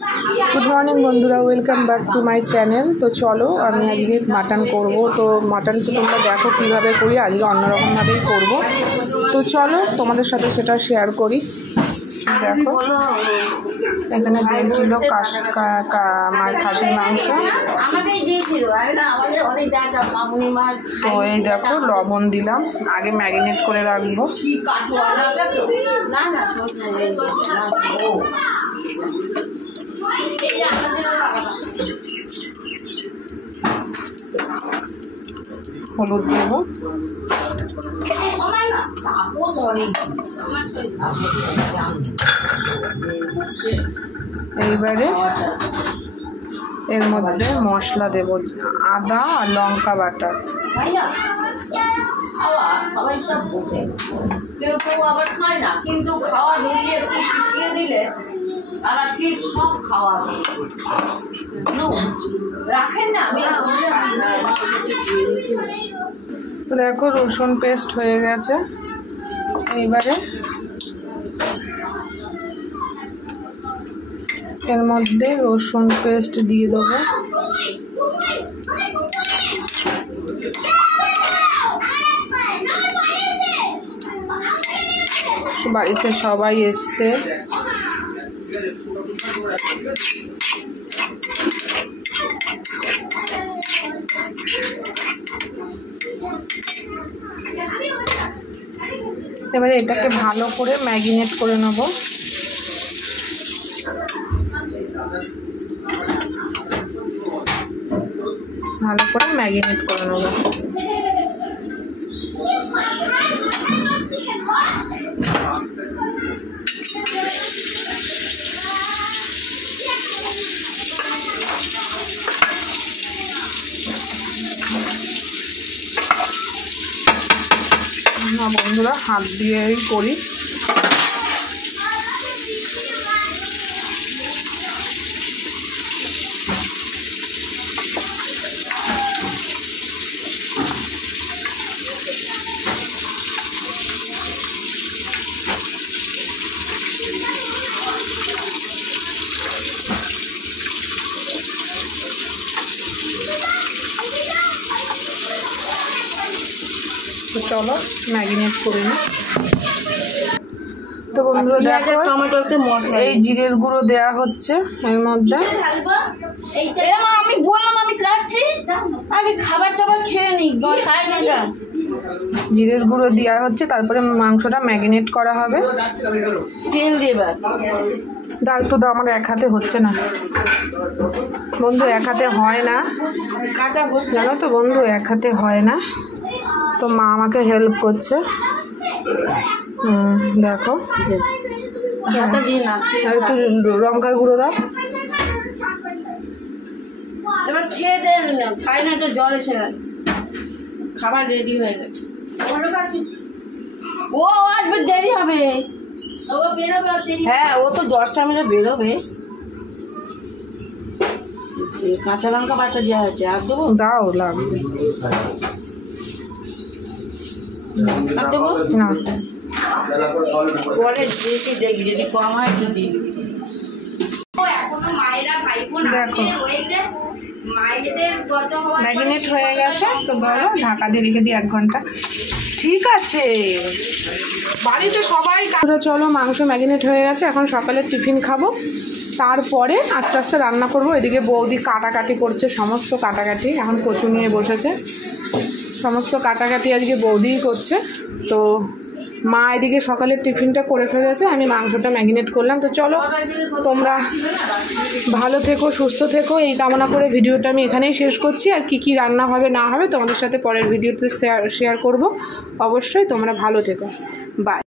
Good morning बंधुरा welcome back to my channel. तो चलो আমি আজকে মাটন করব। তো মাটন তো তোমরা দেখো কীভাবে করি, আজকে অন্যরকমভাবেই করব। তো চলো তোমাদের সাথে সেটা শেয়ার করি। দেখো এখানে 1.5 কিলো খাসির মাংস। তো এই দেখো লবণ দিলাম, আগে ম্যারিনেট করে রাখবো। হলুদ দেব, এইবারে এর মধ্যে মশলা দেব, আদা আর লঙ্কা বাটা। কেউ কেউ আবার খায় না, কিন্তু খাওয়া ধরিয়ে শিখিয়ে দিলে তারা ঠিক সব খাওয়া রাখেন না। তো দেখো রসুন পেস্ট হয়ে গেছে। এইবারে এর মধ্যে রসুন পেস্ট দিয়ে দেবো। বাড়িতে সবাই এসছে। এবারে এটাকে ভালো করে ম্যারিনেট করে নেব। ভালো করে ম্যারিনেট করে নেব। না বন্ধুরা, হাত দিয়েই করি। তো চলো ম্যারিনেট করে নিই। তো বন্ধুরা দেখো টমেটোতে মশলা, এই জিরের গুঁড়ো দেয়া হচ্ছে এর মধ্যে। আমি বললাম আমি কাটছি, আগে খাবার টাবার খেয়ে নি। জিরের গুঁড়ো দেওয়া হচ্ছে, তারপরে মাংসটা ম্যারিনেট করা হবে। তেল দেবা দাও একটু দাও, আমার এক হাতে হচ্ছে না বন্ধু, এক হাতে হয় না, জানো তো বন্ধু, এক হাতে হয় না। তো মা আমাকে হেল্প করছে। দেখো একটু লঙ্কার গুঁড়ো দাও। এবার খেয়ে দেন, খাই না, একটা জল এসে গেল। খাবার রেডি হয়ে গেছে। ও আসবে, দেরি হবে। হ্যাঁ, ও তো 10টা মিলে বেরোবে। কাঁচা লঙ্কা বাটা দেওয়া হয়েছে, আর দেবো? দাও, লাগবে আর দেবো না, পরে বেশি দেখবি, যদি কম হয় একটু দিই। দেখো ম্যারিনেট হয়ে গেছে। তো ধরো ঢাকা দিয়ে রেখে দিই 1 ঘন্টা। ঠিক আছে, বাড়িতে সবাই। চলো মাংস ম্যারিনেট হয়ে গেছে, এখন সকালে টিফিন খাবো, তারপরে আস্তে আস্তে রান্না করব। এদিকে বৌদি কাটাকাটি করছে, সমস্ত কাটাকাটি। এখন কচু নিয়ে বসেছে, সমস্ত কাটাকাটি আজকে বৌদিই করছে। তো মা এদিকে সকালের টিফিনটা করে ফেলেছে, আমি মাংসটা ম্যারিনেট করলাম। তো চলো তোমরা ভালো থেকো, সুস্থ থেকো, এই কামনা করে ভিডিওটা আমি এখানেই শেষ করছি। আর কি রান্না হবে না হবে তোমাদের সাথে পরের ভিডিওতে শেয়ার করব। অবশ্যই তোমরা ভালো থেকো, বাই।